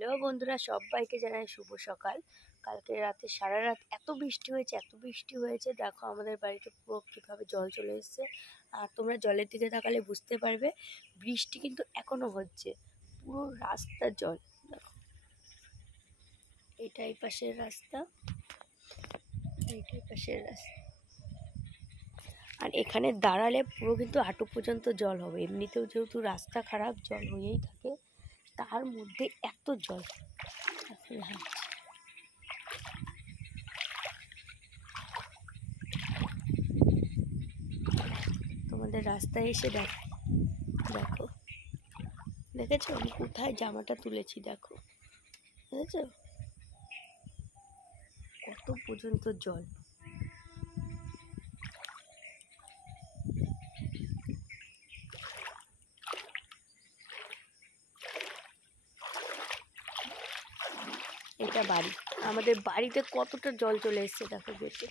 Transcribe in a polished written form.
Hello বন্ধুরা, সবাইকে জানাই শুভ সকাল। কালকে রাতে সারা রাত এত বৃষ্টি হয়েছে, দেখো আমাদের বাড়িতে পুরো কীভাবে জল চলে এসেছে। আর তোমরা জলের দিকে তাকালে বুঝতে পারবে বৃষ্টি কিন্তু এখনও হচ্ছে, পুরো রাস্তার জল। দেখো এইটাই পাশের রাস্তা, এইটাই পাশের রাস্তা। আর এখানে দাঁড়ালে পুরো কিন্তু হাঁটু পর্যন্ত জল হবে। এমনিতেও যেহেতু রাস্তা খারাপ, জল হয়েই থাকে, তার মধ্যে এত জল। তোমাদের রাস্তায় এসে দেখো, দেখেছো আমি কোথায় জামাটা তুলেছি? দেখো, দেখেছো কত পর্যন্ত জল। এটা বাড়ি, আমাদের বাড়িতে কতটা জল চলে এসছে দেখো গেটে।